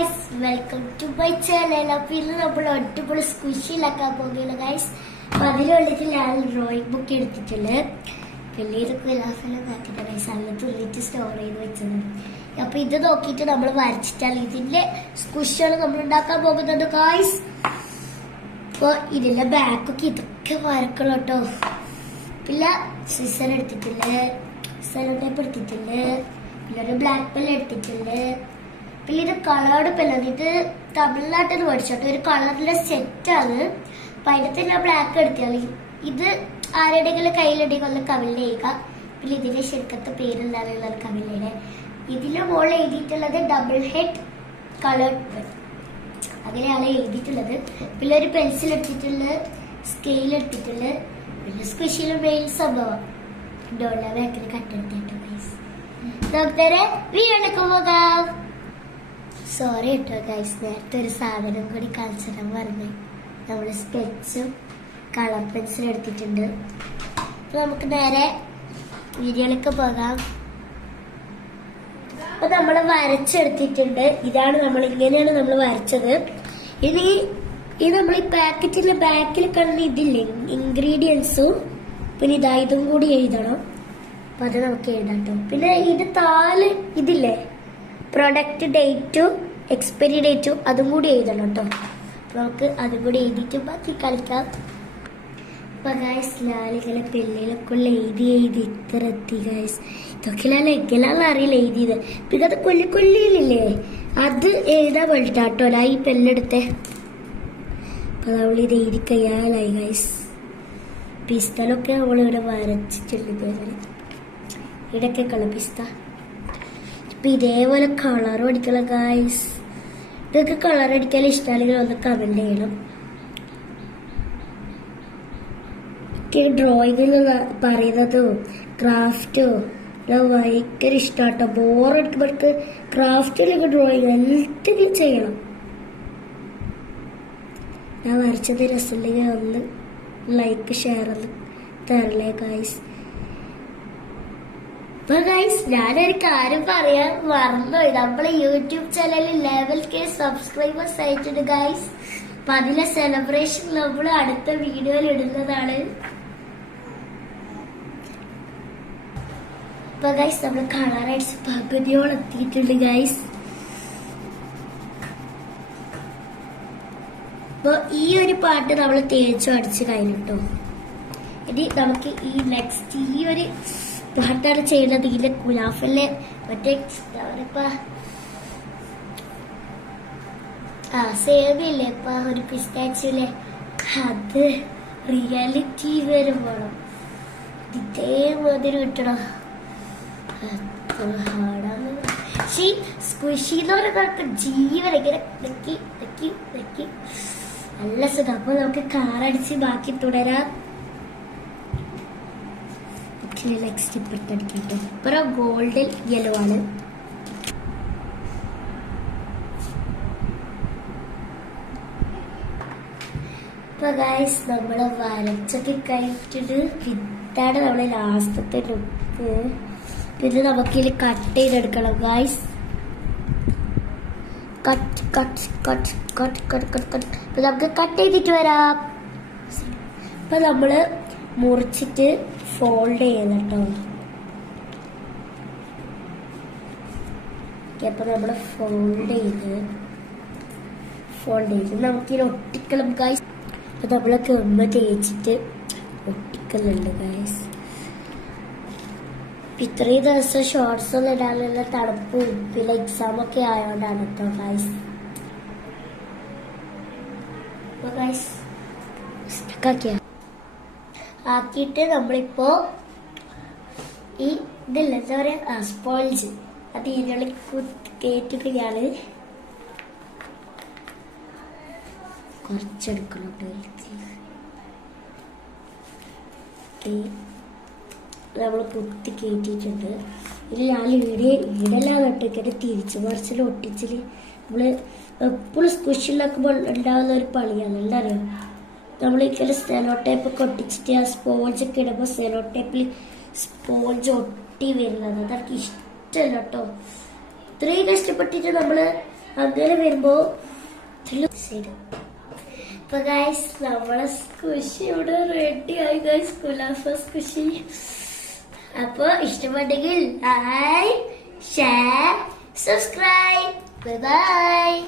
Guys, welcome to my channel. അപ്പൊ ഇന്ന് നമ്മൾ അടിപൊളി സ്ക്വിഷിലാക്കാൻ പോകുകയാണ് ഗൈസ്. അപ്പൊ അതിനുള്ളിട്ട് ഞാൻ ഡ്രോയിങ് ബുക്ക് എടുത്തിട്ടുണ്ട്. വലിയൊക്കെ വിലാസെല്ലാം ആക്കിയിട്ട് ഗൈസ് അങ്ങനെ തുള്ളിട്ട് സ്റ്റോർ ചെയ്ത് വെച്ചത്. അപ്പൊ ഇത് നോക്കിയിട്ട് നമ്മൾ വരച്ചിട്ടാണ് ഇതിന്റെ സ്ക്വിഷുകൾ നമ്മൾ ഉണ്ടാക്കാൻ പോകുന്നത് ഗൈസ്. അപ്പൊ ഇതിന്റെ ബാക്കൊക്കെ ഇതൊക്കെ വരക്കണം കേട്ടോ. പിന്നെ സിസർ എടുത്തിട്ടുണ്ട്, സെലോ ടേപ്പ് എടുത്തിട്ടുണ്ട്, പിന്നെ ഒരു ബ്ലാക്ക് പെൻ എടുത്തിട്ടുണ്ട്. പിന്നെ ഇത് കളേർഡ് പെല്ലാണ്. ഇത് തമിഴ്നാട്ടിൽ നിന്ന് മേടിച്ചോട്ടെ, ഒരു കളറിലെ സെറ്റാണ്. അപ്പൊ അതിനകത്ത് ഞാൻ ബ്ലാക്ക് എടുത്താൽ ഇത് ആരുടെയെങ്കിലും കയ്യിലുണ്ടെങ്കിൽ ഒന്ന് കമന്റ് ചെയ്യുക. പിന്നെ ഇതിന്റെ ശരിക്കത്തെ പേരെന്താണെന്നുള്ളത് കമന്റ് ചെയ്യണേ. ഇതിന്റെ മുകളിൽ എഴുതിയിട്ടുള്ളത് ഡബിൾ ഹെഡ് കളേർഡ് പെൻ, അങ്ങനെയാണ് എഴുതിയിട്ടുള്ളത്. പിന്നെ ഒരു പെൻസിൽ എടുത്തിട്ടുള്ളത്, സ്കെയിൽ എടുത്തിട്ടുള്ളത്, പിന്നെ സ്പെഷ്യൽ മെയിൻ സംഭവം ഡോള ബാക്കിൽ കട്ടെടുത്തിട്ട് ഡോക്ടറെ വീടെടുക്കാൻ പോകാം. സോറി കേട്ടോ ഗൈസ്, നേരത്തെ ഒരു സാധനം കൂടി കളിച്ചിടാൻ പറഞ്ഞു. നമ്മള് സ്കെച്ചും കളർ പെൻസിലും എടുത്തിട്ടുണ്ട്. അപ്പൊ നമുക്ക് നേരെ വീഡിയോയിലേക്ക് പോകാം. അപ്പൊ നമ്മള് വരച്ചെടുത്തിട്ടുണ്ട്. ഇതാണ് ഇങ്ങനെയാണ് നമ്മൾ വരച്ചത്. ഇനി നമ്മൾ ഈ പാക്കറ്റിന്റെ ബാക്കിൽ കാണുന്ന ഇതില്ലേ ഇൻഗ്രീഡിയൻസും, പിന്നെ ഇതും കൂടി എഴുതണം. അപ്പൊ അത് നമുക്ക് എഴുതാം കേട്ടോ. പിന്നെ ഇത് താല് ഇതില്ലേ പ്രൊഡക്റ്റ് ഡേറ്റും എക്സ്പയറി ഡേറ്റും അതും കൂടി എഴുതണം കേട്ടോ. നമുക്ക് അതും കൂടി എഴുതിയിട്ട് ബാക്കി കളിക്കാം. അപ്പൊ ഗൈസ് ലാലികളെ പെല്ലിലൊക്കെ എഴുതി ഇത്ര എത്തി ഗൈസ്. ഇതൊക്കെ എങ്ങനെയാണെന്ന് അറിയില്ല എഴുതിയത്. പിന്നെ അത് കൊല്ലിയില്ലേ അത് എഴുതാൻ വേണ്ടിട്ടാട്ടോ ഈ പെല്ലെടുത്തേ. അപ്പൊ നമ്മളിത് എഴുതി കഴിയാനായി ഗൈസ്. പിസ്തലൊക്കെ നമ്മളിവിടെ വരച്ചിട്ടുണ്ട്. ഇവിടെയൊക്കെ കളപ്പിസ്ത. ഇപ്പൊ ഇതേപോലെ കളർ അടിക്കണം ഗൈസ്. ഇതൊക്കെ കളർ അടിക്കാൻ ഇഷ്ടമല്ലെങ്കിൽ ഒന്ന് കമന്റ് ചെയ്യണം. ഡ്രോയിങ് എന്ന് പറയുന്നതോ ക്രാഫ്റ്റോ ഭയങ്കര ഇഷ്ടാട്ടോ. ബോറടിക്കുമ്പോഴേക്ക് ക്രാഫ്റ്റിലൊക്കെ ഡ്രോയിങ് എല്ലാത്തിനും ചെയ്യണം. ഞാൻ വരച്ചത് രസമില്ലെങ്കിൽ ഒന്ന് ലൈക്ക് ഷെയർ ഒന്ന് തരലേ ഗൈസ്. അപ്പൊ ഗൈസ് ഞാനൊരു കാര്യം പറയാൻ മറന്നുപോയി. നമ്മളെ യൂട്യൂബ് ചാനലിൽ 11K സബ്സ്ക്രൈബേഴ്സ് ആയിട്ടുണ്ട് ഗൈസ്. അപ്പൊ അതിലെ സെലിബ്രേഷൻ നമ്മൾ അടുത്ത വീഡിയോയിൽ ഇടുന്നതാണ്. അപ്പൊ ഗൈസ് നമ്മൾ കളർ അടിച്ച് പകുതിയോളം എത്തിയിട്ടുണ്ട് ഗൈസ്. അപ്പൊ ഈ ഒരു പാട്ട് നമ്മൾ തേച്ചു അടിച്ച് കഴിഞ്ഞിട്ടോ. ഇനി നമുക്ക് ഈ നെക്സ്റ്റ് ഈ ഒരു പാട്ടാണ് ചെയ്യുന്നത്. ഇതിന്റെ കുലാഫിലെ മറ്റേ സേവില്ലേ ഇപ്പൊ ഒരു പിസ്താച്ചിലെ അത് റിയാലിറ്റി വരുമ്പോഴും ഇതേമാതിരി കിട്ടണം. ഹാർഡാണ്. പക്ഷേ സ്ക്വിഷിന്ന് പറയുന്നവർക്ക് ജീവൻ ഇങ്ങനെ നെക്കി നല്ല സുഖം. അപ്പൊ നമുക്ക് കാറടിച്ച് ബാക്കി തുടരാം. നെക്സ്റ്റ് പെട്ടടിക്കട്ടെ. ഇപ്പൊ ഗോൾഡൻ യെല്ലോ ആണ്. ഇപ്പൊ ഗൈസ് നമ്മള് വരച്ചൊക്കെ കഴിഞ്ഞിട്ട് ഇതാണ് നമ്മളെ ലാസ്റ്റത്തെ ലുക്ക്. പിന്നെ നമുക്കിതിൽ കട്ട് ചെയ്തെടുക്കണം guys. Cut cut cut cut cut cut cut. ഇപ്പൊ നമുക്ക് കട്ട് ചെയ്തിട്ട് വരാം. ഇപ്പൊ നമ്മള് മുറിച്ചിട്ട് ഫോൾഡ് ചെയ്യണം കേട്ടോ. അപ്പൊ നമ്മള് ഫോൾഡ് ചെയ്ത് നമുക്കിത് ഒട്ടിക്കണം ഗൈസ്. അപ്പൊ നമ്മളൊക്കെ ഒന്ന് തേച്ചിട്ട് ഒട്ടിക്കുന്നുണ്ട് ഗൈസ്. ഇത്രയും ദിവസം ഷോർട്സ് ഒന്നും ഇടാനുള്ള തണുപ്പും പിന്നെ എക്സാം ഒക്കെ ആയോണ്ടാണ് കേട്ടോ ഗൈസ്. അപ്പൊ ഗൈസ് സ്റ്റക്കാക്കിയ ആക്കിയിട്ട് നമ്മളിപ്പോ ഈ ഇതില്ല എന്താ പറയാ സ്പോഞ്ച് അത് ഇതിനുള്ളിൽ കയറ്റിട്ട് ഞാന് കുറച്ചെടുക്കണം. നമ്മൾ കുത്തി കയറ്റിയിട്ടുണ്ട്. ഇത് ഞാൻ ഈടെല്ലാം നട്ടിട്ട് തിരിച്ചു മറിച്ചിൽ ഒട്ടിച്ചില് നമ്മള് എപ്പോഴും സ്ക്വിഷിലാക്കുമ്പോൾ ഉണ്ടാകുന്ന ഒരു പണിയാണ്. എന്താ അറിയാം, നമ്മളിങ്ങനെ സെലോ ടേപ്പ് ഒക്കെ ഒട്ടിച്ചിട്ട് ആ സ്പോഞ്ച് ഒക്കെ ഇടുമ്പോൾ സെലോ ടേപ്പിൽ സ്പോഞ്ച് ഒട്ടി വരുന്നത് അതൊക്കെ ഇഷ്ടമല്ല കേട്ടോ. ഇത്രയും കഷ്ടപ്പെട്ടിട്ട് നമ്മള് അങ്ങനെ വരുമ്പോ ഇപ്പൊ ഗൈസ് നമ്മളെ സ്കുഷി ഇവിടെ റെഡി ആയി ഗൈസ്. കുലാഫ സ്കുഷി. അപ്പൊ ഇഷ്ടപ്പെട്ടെങ്കിൽ like, share, subscribe. Bye bye.